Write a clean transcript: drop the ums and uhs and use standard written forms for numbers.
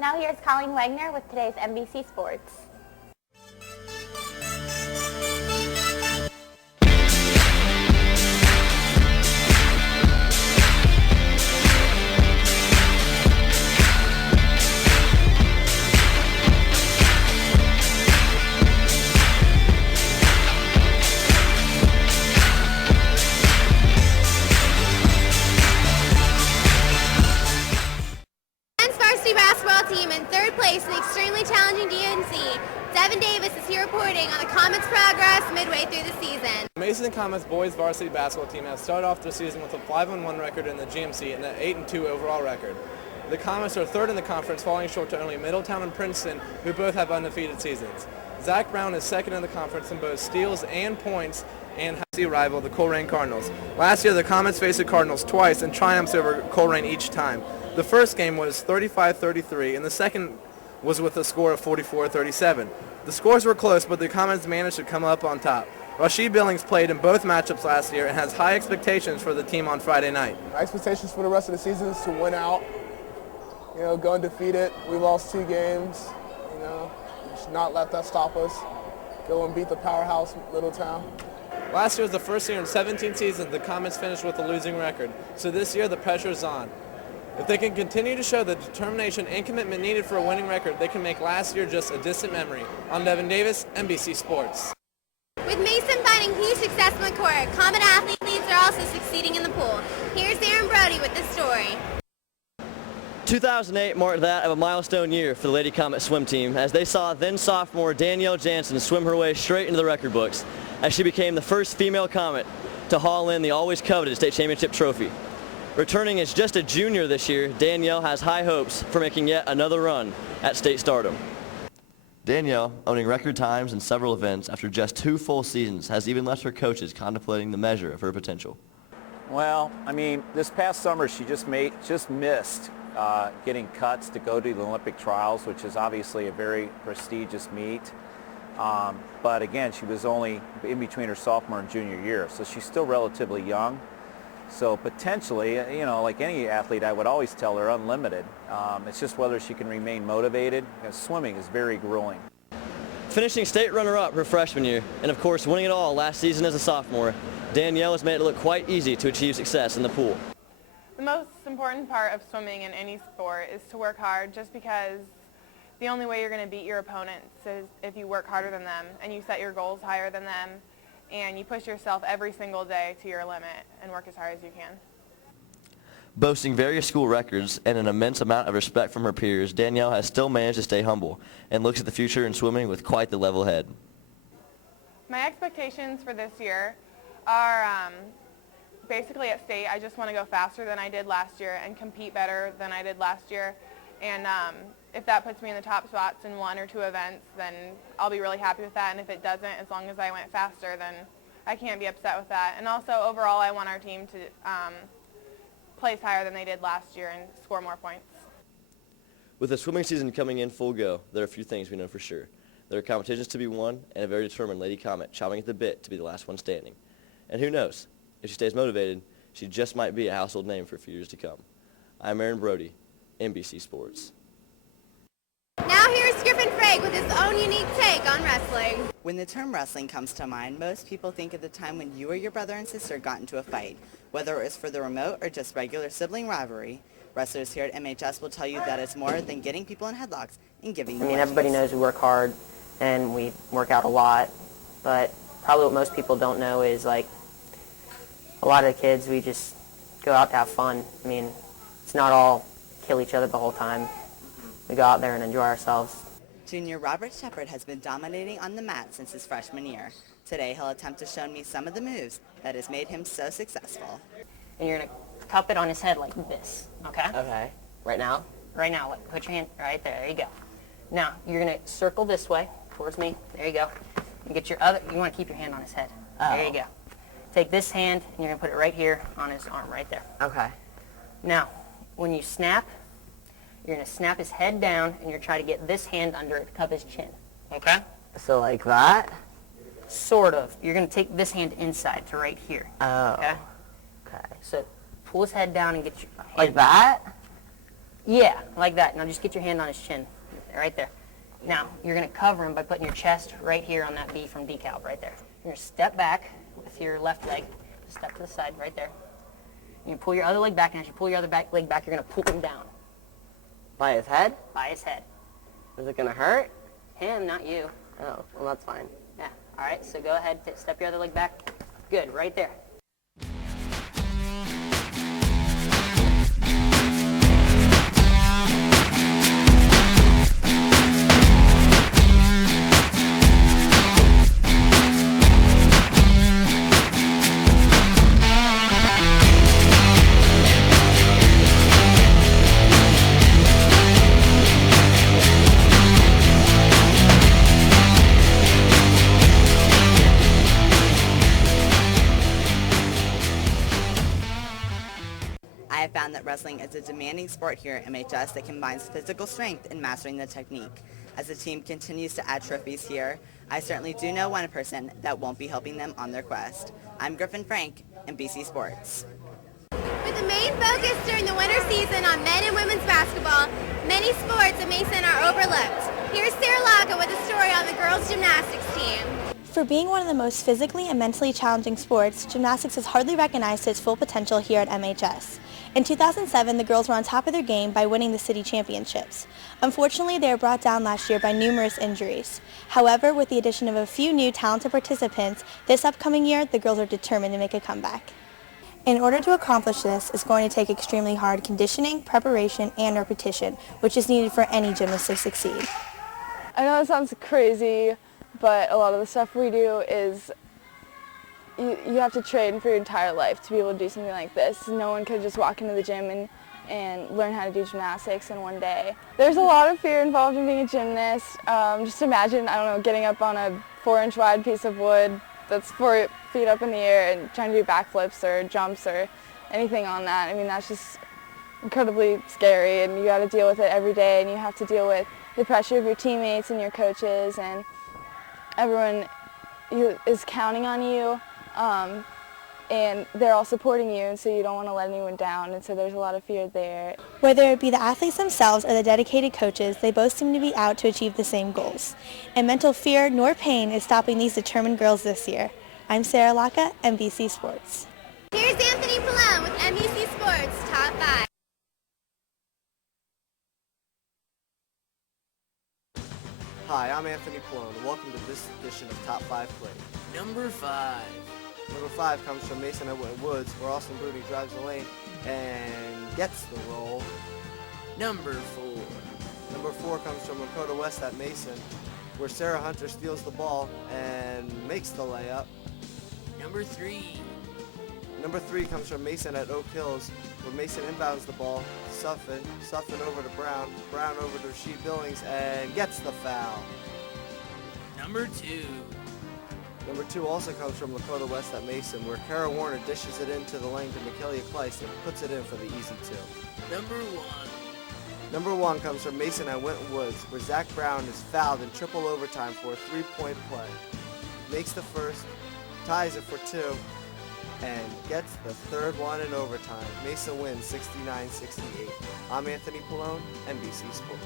Now here's Colleen Wagner with today's NBC Sports. Team in third place in the extremely challenging DNC. Devin Davis is here reporting on the Comets' progress midway through the season. Mason Comets boys varsity basketball team has started off the season with a 5-1 record in the GMC and an 8-2 overall record. The Comets are third in the conference, falling short to only Middletown and Princeton, who both have undefeated seasons. Zach Brown is second in the conference in both steals and points, and has the rival, the Coleraine Cardinals. Last year, the Comets faced the Cardinals twice and triumphs over Coleraine each time. The first game was 35-33, and the second was with a score of 44-37. The scores were close, but the Comets managed to come up on top. Rasheed Billings played in both matchups last year and has high expectations for the team on Friday night. My expectations for the rest of the season is to win out, go undefeated. We lost 2 games, we should not let that stop us. Go and beat the powerhouse Middletown. Last year was the first year in 17 seasons the Comets finished with a losing record, so this year the pressure is on. If they can continue to show the determination and commitment needed for a winning record, they can make last year just a distant memory. I'm Devin Davis, NBC Sports. With Mason finding huge success in the court, Comet athletes are also succeeding in the pool. Here's Aaron Brody with the story. 2008 marked that of a milestone year for the Lady Comet swim team as they saw then sophomore Danielle Jansen swim her way straight into the record books as she became the first female Comet to haul in the always coveted state championship trophy. Returning as just a junior this year, Danielle has high hopes for making yet another run at state stardom. Danielle, owning record times in several events after just 2 full seasons, has even left her coaches contemplating the measure of her potential. Well, this past summer she just missed getting cuts to go to the Olympic trials, which is obviously a very prestigious meet. But again, she was only in between her sophomore and junior year, so she's still relatively young. So potentially, like any athlete, I would always tell her unlimited. It's just whether she can remain motivated, because swimming is very grueling. Finishing state runner-up her freshman year, and of course winning it all last season as a sophomore, Danielle has made it look quite easy to achieve success in the pool. The most important part of swimming in any sport is to work hard, just because the only way you're going to beat your opponents is if you work harder than them and you set your goals higher than them. And you push yourself every single day to your limit and work as hard as you can. Boasting various school records and an immense amount of respect from her peers, Danielle has still managed to stay humble and looks at the future in swimming with quite the level head. My expectations for this year are basically at state. I just want to go faster than I did last year and compete better than I did last year. And if that puts me in the top spots in 1 or 2 events, then I'll be really happy with that. And if it doesn't, as long as I went faster, then I can't be upset with that. And also, overall, I want our team to place higher than they did last year and score more points. With the swimming season coming in full go, there are a few things we know for sure. There are competitions to be won and a very determined Lady Comet chomping at the bit to be the last one standing. And who knows, if she stays motivated, she just might be a household name for a few years to come. I'm Aaron Brody, NBC Sports. Now here's Griffin Frake with his own unique take on wrestling. When the term wrestling comes to mind, most people think of the time when you or your brother and sister got into a fight. Whether it was for the remote or just regular sibling rivalry, wrestlers here at MHS will tell you that it's more than getting people in headlocks and giving you everybody knows we work hard and we work out a lot, but probably what most people don't know is, a lot of the kids, we just go out to have fun. It's not all kill each other the whole time. We go out there and enjoy ourselves. Junior Robert Shepard has been dominating on the mat since his freshman year. Today he'll attempt to show me some of the moves that has made him so successful. And you're going to cup it on his head like this, okay? Okay. Right now? Right now. Put your hand right there. There you go. Now, you're going to circle this way towards me. There you go. You get your other, you want to keep your hand on his head. Oh. There you go. Take this hand, and you're going to put it right here on his arm, right there. Okay. Now, when you snap, you're going to snap his head down, and you're trying to get this hand under it to cup his chin. Okay? So like that? Sort of. You're going to take this hand inside to right here. Oh. Okay? Okay. So pull his head down and get your hand. Like that? Yeah, like that. Now just get your hand on his chin, right there. Now, you're going to cover him by putting your chest right here on that B from decal, right there. You're going to step back with your left leg. Step to the side, right there. You pull your other leg back, and as you pull your other leg back, you're going to pull him down. By his head? By his head. Is it going to hurt? Him, not you. Oh, well, that's fine. Yeah, all right, so go ahead, step your other leg back. Good, right there. I have found that wrestling is a demanding sport here at MHS that combines physical strength and mastering the technique. As the team continues to add trophies here, I certainly do know one person that won't be helping them on their quest. I'm Griffin Frank, NBC Sports. With the main focus during the winter season on men and women's basketball, many sports at Mason are overlooked. Here's Sarah Locke with a story on the girls' gymnastics team. For being one of the most physically and mentally challenging sports, gymnastics is hardly recognized to its full potential here at MHS. In 2007, the girls were on top of their game by winning the city championships. Unfortunately, they were brought down last year by numerous injuries. However, with the addition of a few new talented participants, this upcoming year, the girls are determined to make a comeback. In order to accomplish this, it's going to take extremely hard conditioning, preparation, and repetition, which is needed for any gymnast to succeed. I know it sounds crazy, but a lot of the stuff we do is you have to train for your entire life to be able to do something like this. No one could just walk into the gym and learn how to do gymnastics in one day. There's a lot of fear involved in being a gymnast. Just imagine, I don't know, getting up on a 4-inch wide piece of wood that's 4 feet up in the air and trying to do backflips or jumps or anything on that. I mean, that's just incredibly scary, and you got to deal with it every day, and you have to deal with the pressure of your teammates and your coaches, and everyone is counting on you, and they're all supporting you, and so you don't want to let anyone down, and so there's a lot of fear there. Whether it be the athletes themselves or the dedicated coaches, they both seem to be out to achieve the same goals. And mental fear nor pain is stopping these determined girls this year. I'm Sarah Locke, NBC Sports. Here's Anthony Pallone with NBC Sports Top 5. Hi, I'm Anthony Pallone, and welcome to this edition of Top 5 Play. Number 5. Number 5 comes from Mason at Winton Woods, where Austin Bruni drives the lane and gets the roll. Number 4. Number 4 comes from Lakota West at Mason, where Sarah Hunter steals the ball and makes the layup. Number 3. Number 3 comes from Mason at Oak Hills, where Mason inbounds the ball, Suffin over to Brown, Brown over to Rasheed Billings, and gets the foul. Number 2. Number 2 also comes from Lakota West at Mason, where Kara Warner dishes it into the lane to Mikaela Kleiss and puts it in for the easy 2. Number 1. Number 1 comes from Mason at Winton Woods, where Zach Brown is fouled in triple overtime for a 3-point play. Makes the first, ties it for 2, and gets the third one in overtime. Mason wins 69-68. I'm Anthony Pallone, NBC Sports.